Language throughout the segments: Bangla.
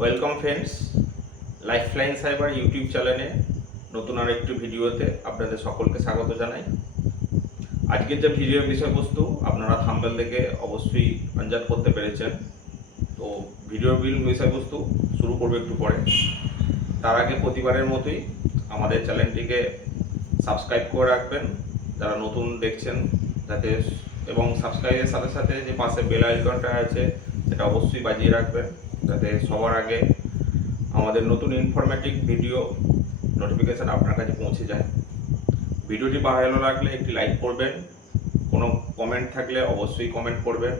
Welcome friends, lifeline cyber YouTube চ্যানেলে নতুন আরেকটি ভিডিওতে আপনাদের সকলকে স্বাগত জানাই। আজকের যে ভিডিওর বিষয়বস্তু আপনারা থাম্বনেল দেখে অবশ্যই আন্দাজ করতে পেরেছেন। তো ভিডিওর বিষয়বস্তু শুরু করবো একটু পরে। তার আগে প্রতিবারের মতোই আমাদের চ্যানেলটিকে সাবস্ক্রাইব করে রাখবেন যারা নতুন দেখছেন, যাতে এবং সাবস্ক্রাইবের সাথে সাথে যে পাশে বেল আইকনটা আছে সেটা অবশ্যই বাজিয়ে রাখবেন, যাতে সবার আগে আমাদের নতুন ইনফরমেটিভ ভিডিও নোটিফিকেশান আপনার কাছে পৌঁছে যায়। ভিডিওটি ভালো লাগলে একটি লাইক করবেন, কোনো কমেন্ট থাকলে অবশ্যই কমেন্ট করবেন,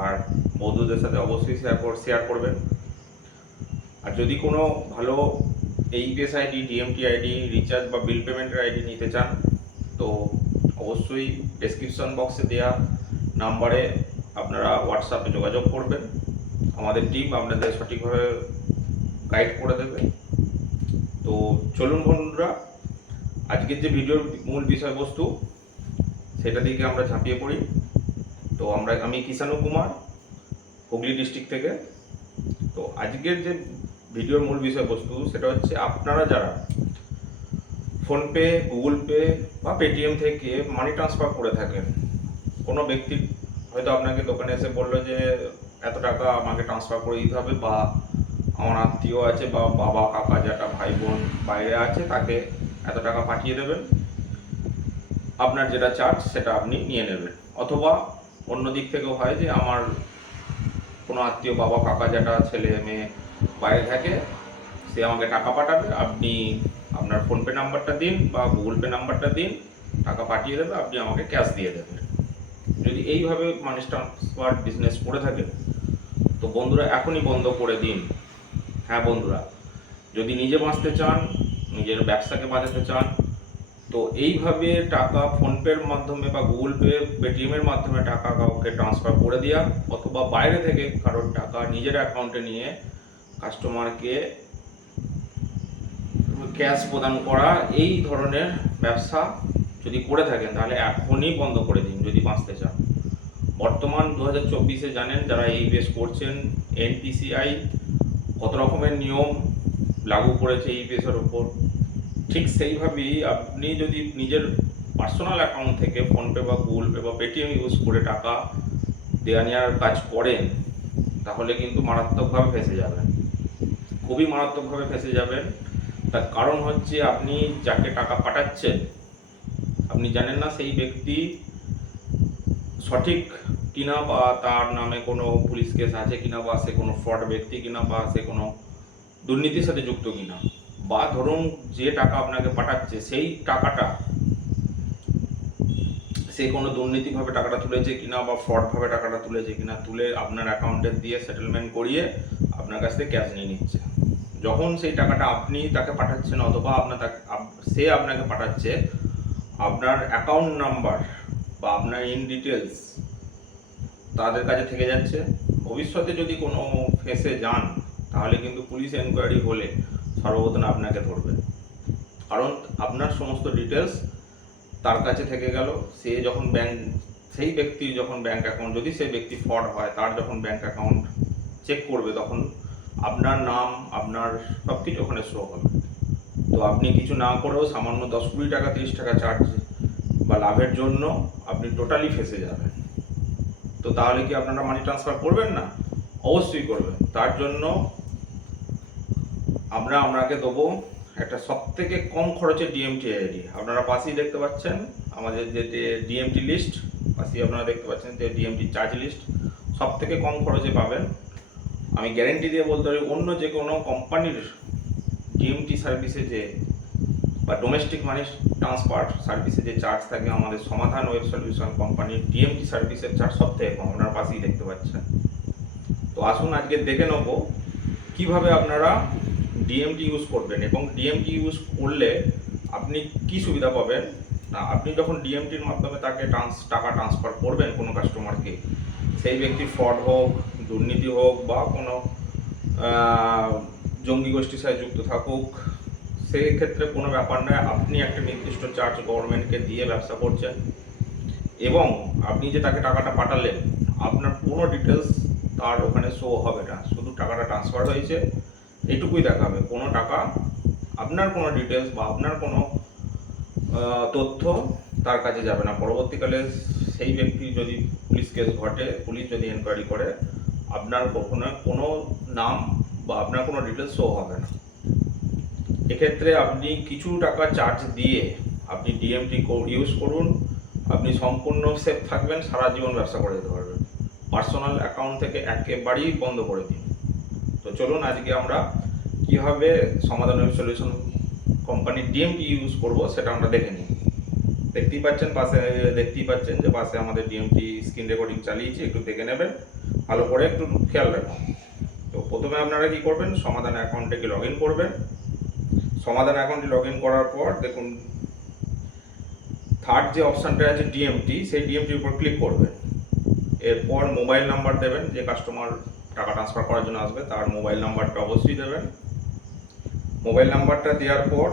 আর বন্ধুদের সাথে অবশ্যই শেয়ার করবেন। আর যদি কোনো ভালো AEPS ID, DMT ID, recharge বা বিল পেমেন্টের আইডি নিতে চান তো অবশ্যই ডেসক্রিপশন বক্সে দেওয়া নাম্বারে আপনারা হোয়াটসঅ্যাপে যোগাযোগ করবেন। আমাদের টিম আপনাদের সঠিকভাবে গাইড করে দেবে। তো চলুন বন্ধুরা, আজকের যে ভিডিওর মূল বিষয়বস্তু সেটা দিকে আমরা ঝাঁপিয়ে পড়ি। তো আমি কিষাণু কুমার, হুগলি ডিস্ট্রিক্ট থেকে। তো আজকের যে ভিডিওর মূল বিষয়বস্তু সেটা হচ্ছে, আপনারা যারা ফোনপে, গুগল পে বা পেটিএম থেকে মানি ট্রান্সফার করে থাকেন, কোনো ব্যক্তি হয়তো আপনাকে দোকানে এসে বললো যে এত টাকা আমাকে ট্রান্সফার করে দিতে হবে, বা আমার আত্মীয় আছে বা বাবা, কাকা, জ্যাঠা, ভাই, বোন বাইরে আছে, তাকে এত টাকা পাঠিয়ে দেবেন, আপনার যেটা চার্জ সেটা আপনি নিয়ে নেবেন। অথবা অন্য দিক থেকেও হয় যে আমার কোনো আত্মীয়, বাবা, কাকা, জ্যাঠা, ছেলে, মেয়ে বাইরে থাকে, সে আমাকে টাকা পাঠাবে, আপনি আপনার ফোনপে নাম্বারটা দিন বা গুগল পে নাম্বারটা দিন, টাকা পাঠিয়ে দেবে, আপনি আমাকে ক্যাশ দিয়ে দেবেন। যদি এইভাবে মানি ট্রান্সফার বিজনেস করে থাকেন তো বন্ধুরা এখনই বন্ধ করে দিন। হ্যাঁ বন্ধুরা, যদি নিজে বাঁচতে চান, নিজের ব্যবসাকে বাঁচাতে চান, তো এইভাবে টাকা ফোনপের মাধ্যমে বা গুগল পে, পেটিএমের মাধ্যমে টাকা কাউকে ট্রান্সফার করে দেওয়া, অথবা বাইরে থেকে কারোর টাকা নিজের অ্যাকাউন্টে নিয়ে কাস্টমারকে ক্যাশ প্রদান করা, এই ধরনের ব্যবসা যদি করে থাকেন তাহলে এখনই বন্ধ করে দিন যদি বাঁচতে চান। বর্তমান 2024-এ জানেন যারা এই বেস করছেন, এনপিসিআই কত রকমের নিয়ম লাগু করেছে এই বেসের ওপর। ঠিক সেইভাবেই আপনি যদি নিজের পার্সোনাল অ্যাকাউন্ট থেকে ফোনপে বা গুগল পে বা পেটিএম ইউজ করে টাকা দেওয়া নেওয়ার কাজ করেন, তাহলে কিন্তু মারাত্মকভাবে ফেঁসে যাবেন, খুবই মারাত্মকভাবে ফেঁসে যাবেন। তার কারণ হচ্ছে, আপনি যাকে টাকা পাঠাচ্ছেন আপনি জানেন না সেই ব্যক্তি সঠিক কিনা, বা তার নামে কোনো পুলিশ কেস আছে কিনা, বা সে কোনো ফ্রড ব্যক্তি কিনা, বা সে কোনো দুর্নীতির সাথে যুক্ত কিনা, বা ধরুন যে টাকা আপনাকে পাঠাচ্ছে সেই টাকাটা সে কোনো দুর্নীতিভাবে টাকাটা তুলেছে কিনা, বা ফ্রডভাবে টাকাটা তুলেছে কিনা, তুলে আপনার অ্যাকাউন্টে দিয়ে সেটেলমেন্ট করিয়ে আপনার কাছ থেকে ক্যাশ নিয়ে নিচ্ছে। যখন সেই টাকাটা আপনি তাকে পাঠাচ্ছেন, অথবা সে আপনাকে পাঠাচ্ছে, আপনার অ্যাকাউন্ট নাম্বার বা আপনার ইন ডিটেলস তাদের কাছে থেকে যাচ্ছে। ভবিষ্যতে যদি কোনো ফেঁসে যান তাহলে কিন্তু পুলিশ এনকোয়ারি হলে সর্বপ্রথম আপনাকে ধরবে, কারণ আপনার সমস্ত ডিটেলস তার কাছে থেকে গেল। সে যখন সেই ব্যক্তি যখন ব্যাংক অ্যাকাউন্ট, যদি সেই ব্যক্তি ফ্রড হয়, তার যখন ব্যাংক অ্যাকাউন্ট চেক করবে তখন আপনার নাম, আপনার সব কিছু ওখানে শো হবে। তো আপনি কিছু না করেও সামান্য 10-20 টাকা, 30 টাকা চার্জ বা লাভের জন্য আপনি টোটালি ফেঁসে যাবেন। তো তাহলে কি আপনারা মানি ট্রান্সফার করবেন না? অবশ্যই করবেন। তার জন্য আপনাকে দেবো একটা সবথেকে কম খরচের ডিএমটি আইডি। আপনারা পাশেই দেখতে পাচ্ছেন আমাদের যে ডিএমটি লিস্ট, পাশেই আপনারা দেখতে পাচ্ছেন যে ডিএমটি চার্জ লিস্ট সবথেকে কম খরচে পাবেন। আমি গ্যারেন্টি দিয়ে বলতে পারি, অন্য যে কোনো কোম্পানির ডিএমটি সার্ভিসে যে বা ডোমেস্টিক মানি ট্রান্সফার সার্ভিসে যে চার্জ থাকে, আমাদের সমাধান ওয়েব সলিউশন কোম্পানির ডিএমটি সার্ভিসের চার্জ সবথেকে কম, আপনারা পাশেই দেখতে পাচ্ছেন। তো আসুন আজকে দেখে নেব কিভাবে আপনারা ডিএমটি ইউজ করবেন, এবং ডিএমটি ইউজ করলে আপনি কি সুবিধা পাবেন। না, আপনি যখন ডিএমটির মাধ্যমে তাকে টাকা ট্রান্সফার করবেন কোনো কাস্টমারকে, সেই ব্যক্তি ফ্রড হোক, দুর্নীতি হোক, বা কোনো জঙ্গি গোষ্ঠীর সাথে যুক্ত থাকুক, সেই ক্ষেত্রে কোনো ব্যাপার নয়। আপনি একটা নির্দিষ্ট চার্জ গভর্নমেন্টকে দিয়ে ব্যবসা করছেন, এবং আপনি যে তাকে টাকাটা পাঠালেন আপনার পুরো ডিটেলস তার ওখানে শো হবে না, শুধু টাকাটা ট্রান্সফার হয়েছে এইটুকুই দেখাবে, কোনো টাকা, আপনার কোনো ডিটেলস বা আপনার কোনো তথ্য তার কাছে যাবে না। পরবর্তীকালে সেই ব্যক্তি যদি পুলিশ কেস ঘটে, পুলিশ যদি এনকোয়ারি করে, আপনার কখনো কোনো নাম বা আপনার কোনো ডিটেলস শো হবে না। এক্ষেত্রে আপনি কিছু টাকা চার্জ দিয়ে আপনি ডিএমটি ইউজ করুন, আপনি সম্পূর্ণ সেফ থাকবেন, সারা জীবন ব্যবসা করে যেতে পারবেন। পার্সোনাল অ্যাকাউন্ট থেকে একেবারেই বন্ধ করে দিন। তো চলুন আজকে আমরা কীভাবে সমাধান ওয়েব সলিউশন কোম্পানির ডিএমটি ইউজ করব সেটা আমরা দেখে নিই। দেখতেই পাচ্ছেন যে পাশে আমাদের ডিএমটি স্ক্রিন রেকর্ডিং চালিয়েছি, একটু দেখে নেবেন, ভালো করে একটু খেয়াল রাখুন। তো প্রথমে আপনারা কি করবেন, সমাধান অ্যাকাউন্টে লগ ইন করবেন। সমাধান অ্যাকাউন্টে লগ ইন করার পর দেখুন থার্ড যে অপশানটা আছে ডিএমটি, সেই ডিএমটির উপর ক্লিক করবেন। এরপর মোবাইল নাম্বার দেবেন, যে কাস্টমার টাকা ট্রান্সফার করার জন্য আসবে তার মোবাইল নাম্বারটা অবশ্যই দেবেন। মোবাইল নাম্বারটা দেওয়ার পর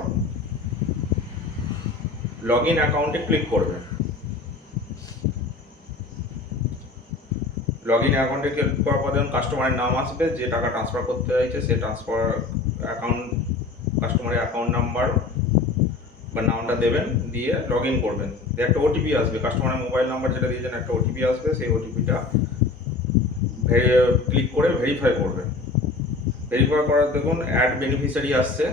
লগ ইন অ্যাকাউন্টে ক্লিক করবেন। লগ ইন অ্যাকাউন্টে ক্লিক করার পর দেখুন কাস্টমারের নাম আসবে, যে টাকা ট্রান্সফার করতে চাইছে সে ট্রান্সফার অ্যাকাউন্ট কাস্টমারের অ্যাকাউন্ট নাম্বার বা নামটা দেবেন, দিয়ে লগ ইন করবেন। একটা ওটিপি আসবে, কাস্টমারের মোবাইল নাম্বার যেটা দিয়েছেন একটা ওটিপি আসবে, সেই ওটিপিটা ক্লিক করে ভেরিফাই করবেন। ভেরিফাই করার দেখুন অ্যাড বেনিফিশিয়ারি আসছে,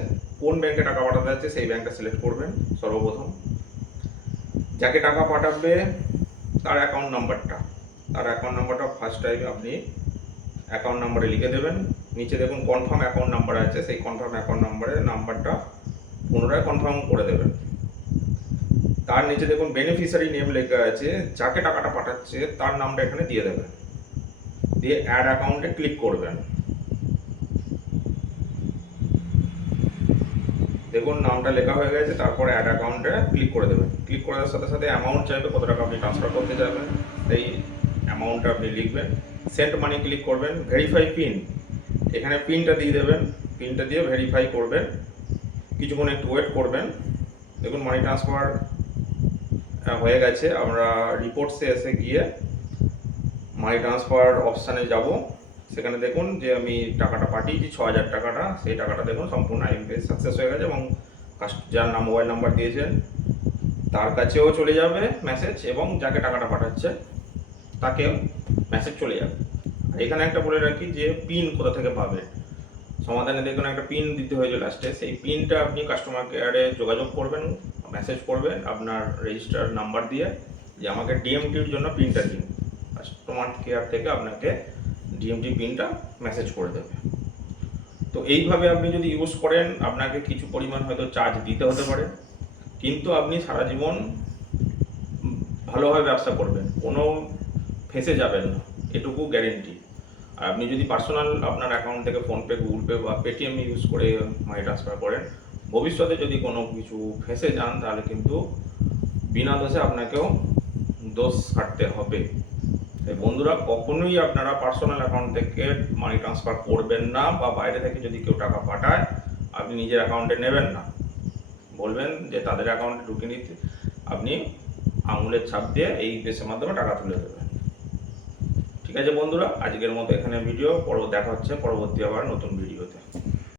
কোন ব্যাংকে টাকা পাঠাতে যাচ্ছে সেই ব্যাংকটা সিলেক্ট করবেন সর্বপ্রথম। যাকে টাকা পাঠাবে তার অ্যাকাউন্ট নাম্বারটা ফার্স্ট টাইমে আপনি অ্যাকাউন্ট নাম্বারে লিখে দেবেন। নিচে দেখুন কনফার্ম অ্যাকাউন্ট নাম্বার আছে, সেই কনফার্ম অ্যাকাউন্ট নাম্বারের নাম্বারটা পুনরায় কনফার্ম করে দেবেন। তার নিচে দেখুন বেনিফিশিয়ারি নেম লেখা আছে, যাকে টাকাটা পাঠাচ্ছে তার নামটা এখানে দিয়ে দেবেন, দিয়ে অ্যাড অ্যাকাউন্টে ক্লিক করবেন। দেখুন নামটা লেখা হয়ে গেছে, তারপরে অ্যাড অ্যাকাউন্টে ক্লিক করে দেবেন। ক্লিক করার সাথে সাথে অ্যামাউন্ট চাইবে, কত টাকা আপনি ট্রান্সফার করতে চাইবেন সেই অ্যামাউন্টটা আপনি লিখবেন। সেন্ড মানি ক্লিক করবেন। ভেরিফাই পিন, এখানে পিনটা দিয়ে দেবেন, পিনটা দিয়ে ভেরিফাই করবেন, কিছুক্ষণ একটু ওয়েট করবেন। দেখুন মানি ট্রান্সফার হয়ে গেছে। আমরা রিপোর্টসে এসে গিয়ে মানি ট্রান্সফার অপশানে যাব, সেখানে দেখুন যে আমি টাকাটা পাঠিয়েছি 6000 টাকাটা, সেই টাকাটা দেখুন সম্পূর্ণ আইএমপি সাকসেস হয়ে গেছে এবং যার নাম মোবাইল নাম্বার দিয়েছেন তার কাছেও চলে যাবে মেসেজ, এবং যাকে টাকাটা পাঠাচ্ছে তাকেও মেসেজ চলে যাবে। আর এখানে একটা বলে রাখি যে পিন কোথা থেকে পাবে, সমাধানে দেখুন একটা পিন দিতে হয়েছে লাস্টে, সেই পিনটা আপনি কাস্টমার কেয়ারে যোগাযোগ করবেন, মেসেজ করবেন আপনার রেজিস্টার নাম্বার দিয়ে যে আমাকে ডিএমটির জন্য পিনটা দিন। কাস্টমার কেয়ার থেকে আপনাকে ডিএমটি পিনটা মেসেজ করে দেবে। তো এইভাবে আপনি যদি ইউজ করেন আপনাকে কিছু পরিমাণ হয়তো চার্জ দিতে হতে পারে, কিন্তু আপনি সারা জীবন ভালোভাবে ব্যবসা করবেন, কোনো ফেঁসে যাবেন না, এটুকু গ্যারেন্টি। আর আপনি যদি পার্সোনাল আপনার অ্যাকাউন্ট থেকে ফোনপে, গুগল পে বা পেটিএম ইউজ করে মানি ট্রান্সফার করেন, ভবিষ্যতে যদি কোনো কিছু ফেঁসে যান তাহলে কিন্তু বিনা দোষে আপনাকেও দোষ কাটতে হবে। বন্ধুরা কখনোই আপনারা পার্সোনাল অ্যাকাউন্ট থেকে মানি ট্রান্সফার করবেন না, বা বাইরে থেকে যদি কেউ টাকা পাঠায় আপনি নিজের অ্যাকাউন্টে নেবেন না, বলবেন যে তাদের অ্যাকাউন্টে ঢুকে নিতে, আপনি আঙুলের ছাপ দিয়ে এই দেশের মাধ্যমে টাকা তুলে দেবেন। ঠিক আছে বন্ধুরা, আজকের মতো এখানে ভিডিও, দেখা হচ্ছে পরবর্তী আবার নতুন ভিডিও।